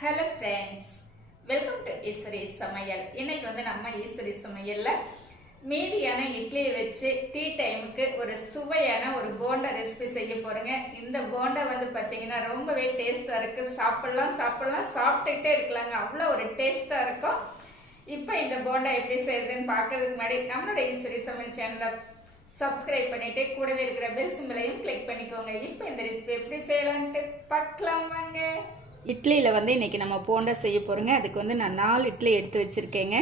Hello friends welcome to Eswari சமையல் இன்னைக்கு வந்து நம்ம ஈஸ்வரி சமையலில் மீதியான இட்லியை வச்சு டீ டைமுக்கு ஒரு சுவையான ஒரு போண்டா ரெசிபி செய்ய போறேங்க. இந்த போண்டா வந்து பார்த்தீங்கன்னா ரொம்பவே டேஸ்ட்டாக இருக்குது சாப்பிட்லாம் சாப்பிட்லாம் சாப்பிட்டுட்டே இருக்கலாங்க. அவ்வளோ ஒரு டேஸ்ட்டாக இருக்கும். இப்போ இந்த போண்டா எப்படி செய்யறதுன்னு பார்க்கறதுக்கு முன்னாடி நம்மளோட ஈஸ்வரி சமையல் சேனலை சப்ஸ்கிரைப் பண்ணிட்டு கூடவே இருக்கிற பெல் சிம்பிளையும் கிளிக் பண்ணிக்கோங்க. இப்போ இந்த ரெசிபி எப்படி செய்யலான்ட்டு பார்க்கலாம் வாங்க. இட்லியில் வந்து இன்றைக்கி நம்ம போண்டா செய்ய போகிறோங்க அதுக்கு வந்து நான் நாலு இட்லி எடுத்து வச்சுருக்கேங்க.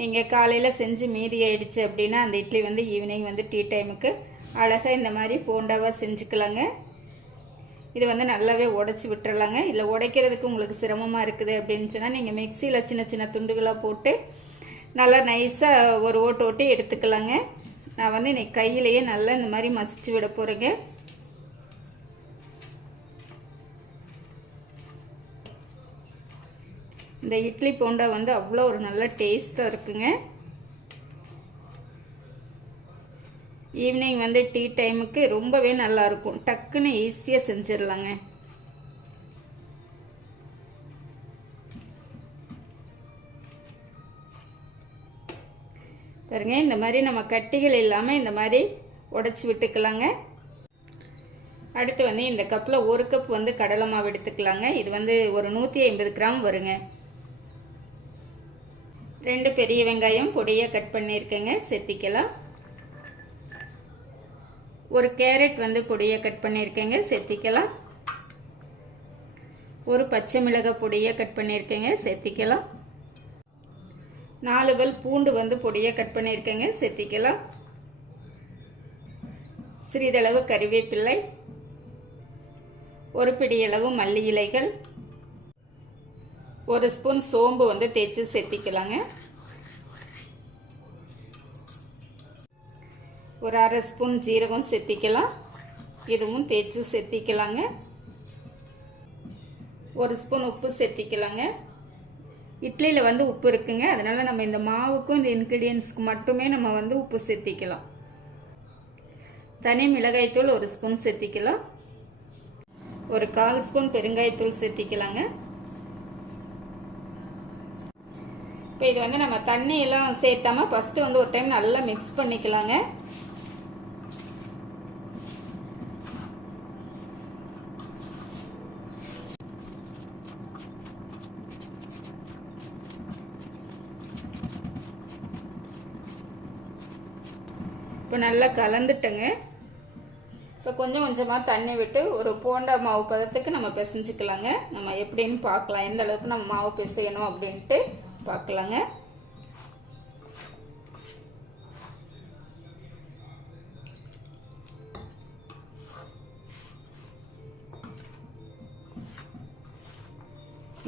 நீங்கள் காலையில் செஞ்சு மீதி ஆயிடுச்சு அப்படின்னா அந்த இட்லி வந்து ஈவினிங் வந்து டீ டைமுக்கு அழகாக இந்த மாதிரி போண்டாவாக செஞ்சுக்கலாங்க. இது வந்து நல்லாவே உடச்சி விட்டுறலாங்க. இல்லை உடைக்கிறதுக்கு உங்களுக்கு சிரமமாக இருக்குது அப்படின்னு சொன்னால் நீங்கள் மிக்சியில் சின்ன சின்ன துண்டுகளாக போட்டு நல்லா நைஸாக ஒரு ஓட்டு ஓட்டி எடுத்துக்கலாங்க. நான் வந்து இன்னைக்கு கையிலேயே நல்லா இந்த மாதிரி மசிச்சு விட போகிறேங்க இந்த இட்லி போண்டா வந்து அவ்வளோ ஒரு நல்ல டேஸ்ட்டாக இருக்குங்க. ஈவினிங் வந்து டீ டைமுக்கு ரொம்பவே நல்லா இருக்கும். டக்குன்னு ஈஸியாக செஞ்சிடலாங்க பாருங்க இந்த மாதிரி நம்ம கட்டிகள் இல்லாமல் இந்த மாதிரி உடச்சி விட்டுக்கலாங்க. அடுத்து வந்து இந்த கப்பில் ஒரு கப் வந்து கடலை மாவு எடுத்துக்கலாங்க. இது வந்து ஒரு நூற்றி ஐம்பது கிராம் வருங்க. ரெண்டு பெரிய வெங்காயம் பொடியாக கட் பண்ணியிருக்கேங்க செத்திக்கலாம். ஒரு கேரட் வந்து பொடியாக கட் பண்ணியிருக்கேங்க செத்திக்கலாம். ஒரு பச்சை மிளகாய் பொடியாக கட் பண்ணியிருக்கேங்க செத்திக்கலாம். நாலு பல் பூண்டு வந்து பொடியாக கட் பண்ணியிருக்கேங்க செத்திக்கலாம். சிறிதளவு கறிவேப்பிள்ளை ஒரு பிடியளவு மல்லி இலைகள் ஒரு ஸ்பூன் சோம்பு வந்து தேய்ச்சி செத்திக்கலாங்க. ஒரு அரை ஸ்பூன் ஜீரகம் செத்திக்கலாம். இதுவும் தேய்ச்சி செத்திக்கலாங்க. ஒரு ஸ்பூன் உப்பு செத்திக்கலாங்க. இட்லியில் வந்து உப்பு இருக்குங்க. அதனால் நம்ம இந்த மாவுக்கும் இந்த இன்க்ரீடியன்ஸ்க்கு மட்டுமே நம்ம வந்து உப்பு சேர்த்திக்கலாம் தனி மிளகாய்த்தூள் ஒரு ஸ்பூன் சேர்த்திக்கலாம் ஒரு கால் ஸ்பூன் பெருங்காயத்தூள் சேர்த்திக்கலாங்க இப்போ இது வந்து நம்ம தண்ணியெல்லாம் சேர்த்தாம ஃபஸ்ட்டு வந்து ஒரு டைம் நல்லா மிக்ஸ் பண்ணிக்கலாங்க. இப்போ நல்லா கலந்துட்டேங்க. இப்போ கொஞ்சம் கொஞ்சமாக தண்ணி விட்டு ஒரு போண்டா மாவு பதத்துக்கு நம்ம பிசைஞ்சிக்கலாங்க. நம்ம எப்படின்னு பார்க்கலாம். எந்த அளவுக்கு நம்ம மாவு பிசையணும் அப்படின்ட்டு பார்க்கலாங்க.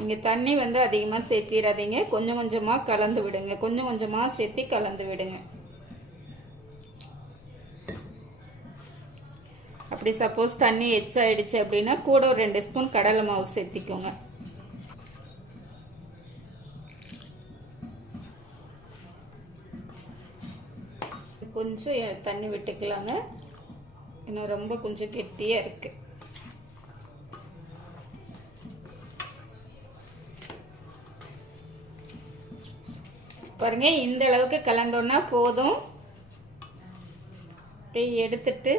நீங்கள் தண்ணி வந்து அதிகமாக சேர்த்திடாதீங்க கொஞ்சம் கொஞ்சமாக கலந்து விடுங்க. கொஞ்சம் கொஞ்சமாக சேர்த்தி கலந்து விடுங்க. அப்படி சப்போஸ் தண்ணி எச்சாயிடுச்சு அப்படின்னா கூட ஒரு ரெண்டு ஸ்பூன் கடலை மாவு சேர்த்திக்கோங்க. கொஞ்சம் தண்ணி விட்டுக்கலாங்க. இன்னும் ரொம்ப கொஞ்சம் கெட்டியாக இருக்குது பாருங்க இந்த அளவுக்கு கலந்தோன்னா போதும். அப்படியே எடுத்துட்டு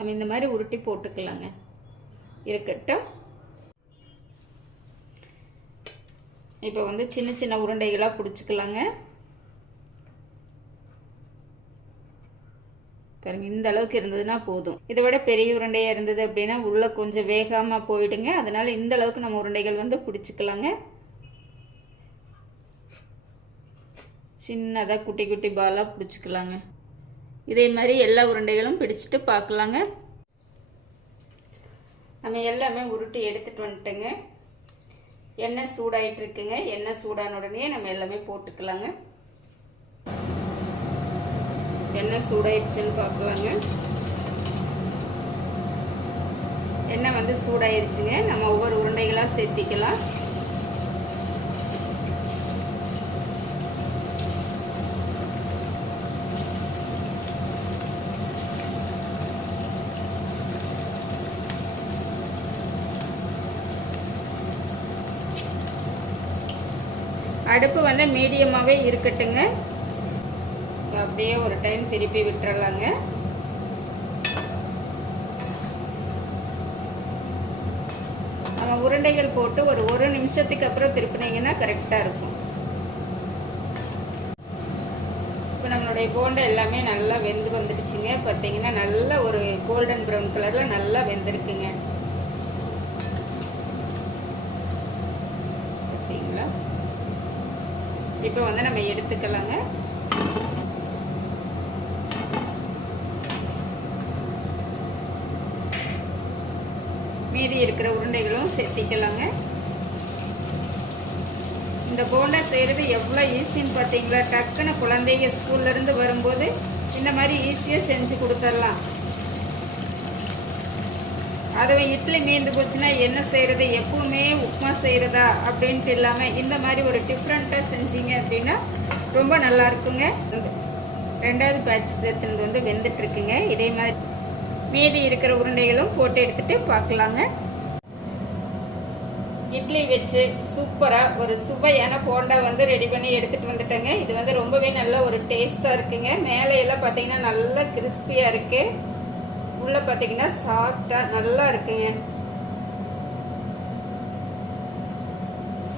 நம்ம இந்த மாதிரி உருட்டி போட்டுக்கலாங்க. இருக்கட்டும். இப்போ வந்து சின்ன சின்ன உருண்டைகளாக பிடிச்சிக்கலாங்க. பாருங்க இந்த அளவுக்கு இருந்ததுன்னா போதும். இதை விட பெரிய உருண்டையாக இருந்தது அப்படின்னா உள்ளே கொஞ்சம் வேகாமல் போயிடுங்க. அதனால இந்த அளவுக்கு நம்ம உருண்டைகள் வந்து பிடிச்சிக்கலாங்க. சின்னதாக குட்டி குட்டி பாலாக பிடிச்சிக்கலாங்க. இதே மாதிரி எல்லா உருண்டைகளும் பிடிச்சிட்டு பார்க்கலாங்க. நம்ம எல்லாமே உருட்டி எடுத்துகிட்டு வந்துட்டோங்க. எண்ணெய் சூடாயிட்டு இருக்குங்க. எண்ணெய் சூடான உடனே நம்ம எல்லாமே போட்டுக்கலாங்க. எண்ணெய் சூடாயிடுச்சுன்னு பார்க்கலாங்க. எண்ணெய் வந்து சூடாயிருச்சுங்க. நம்ம ஒவ்வொரு உருண்டைகளாக சேர்த்திக்கலாம். அடுப்பு வந்து மீடியமாகவே இருக்கட்டுங்க. அப்படியே ஒரு டைம் திருப்பி விட்டுறலாங்க. நம்ம உருண்டைகள் போட்டு ஒரு ஒரு நிமிஷத்துக்கு அப்புறம் திருப்பினீங்கன்னா கரெக்டாக இருக்கும். இப்போ நம்மளுடைய போண்டை எல்லாமே நல்லா வெந்து வந்துடுச்சுங்க. பார்த்தீங்கன்னா நல்லா ஒரு கோல்டன் ப்ரௌன் கலரில் நல்லா வெந்திருக்குங்க பார்த்தீங்களா இப்போ வந்து நம்ம எடுத்துக்கலாங்க. மீதி இருக்கிற உருண்டைகளும் சேர்த்திக்கலாங்க. இந்த போண்டா செய்கிறது எவ்வளோ ஈஸின்னு பார்த்தீங்களா? டக்குன்னு குழந்தைங்க ஸ்கூல்லேருந்து வரும்போது இந்த மாதிரி ஈஸியாக செஞ்சு கொடுத்துடலாம். அதுவும் இட்லி மீந்து போச்சுன்னா என்ன செய்கிறது எப்பவுமே உப்புமா செய்கிறதா அப்படின்ட்டு இல்லாமல் இந்த மாதிரி ஒரு டிஃப்ரெண்ட்டாக செஞ்சீங்க அப்படின்னா ரொம்ப நல்லா இருக்குங்க. ரெண்டாவது பேட்ச் சேர்த்துனது வந்து வெந்துட்டுருக்குங்க. இதே மாதிரி மீதி இருக்கிற உருண்டைகளும் போட்டு எடுத்துகிட்டு பார்க்கலாங்க. இட்லி வச்சு சூப்பராக ஒரு சுவையான போண்டா வந்து ரெடி பண்ணி எடுத்துகிட்டு வந்துட்டேங்க. இது வந்து ரொம்பவே நல்ல ஒரு டேஸ்ட்டாக இருக்குங்க. மேலே எல்லாம் பார்த்தீங்கன்னா நல்லா கிறிஸ்பியாக இருக்குது உள்ளே பார்த்தீங்கன்னா சாஃப்டாக நல்லா இருக்குங்க.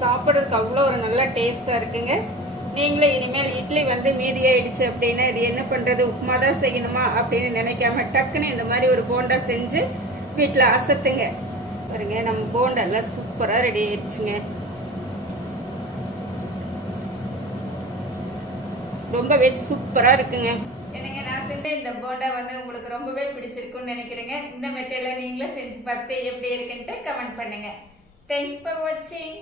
சாப்பிட்றதுக்கு அவ்வளோ ஒரு நல்ல டேஸ்ட்டாக இருக்குங்க. நீங்களே இனிமேல் இட்லி வந்து மீதியாயிடுச்சு அப்படின்னா இது என்ன பண்ணுறது உப்புமா தான் செய்யணுமா அப்படின்னு நினைக்காம டக்குன்னு இந்த மாதிரி ஒரு போண்டா செஞ்சு வீட்டில் அசத்துங்க. பாருங்க நம்ம போண்டெல்லாம் சூப்பராக ரெடி ஆயிடுச்சுங்க ரொம்பவே சூப்பராக இருக்குங்க. இந்த போண்டா வந்து உங்களுக்கு ரொம்பவே பிடிச்சிருக்குன்னு நினைக்கிறேங்க. இந்த மெத்தடில் நீங்களும் செஞ்சு பார்த்துட்டு எப்படி இருக்குன்ட்டு கமெண்ட் பண்ணுங்கள் தேங்க்ஸ் ஃபார் வாட்சிங்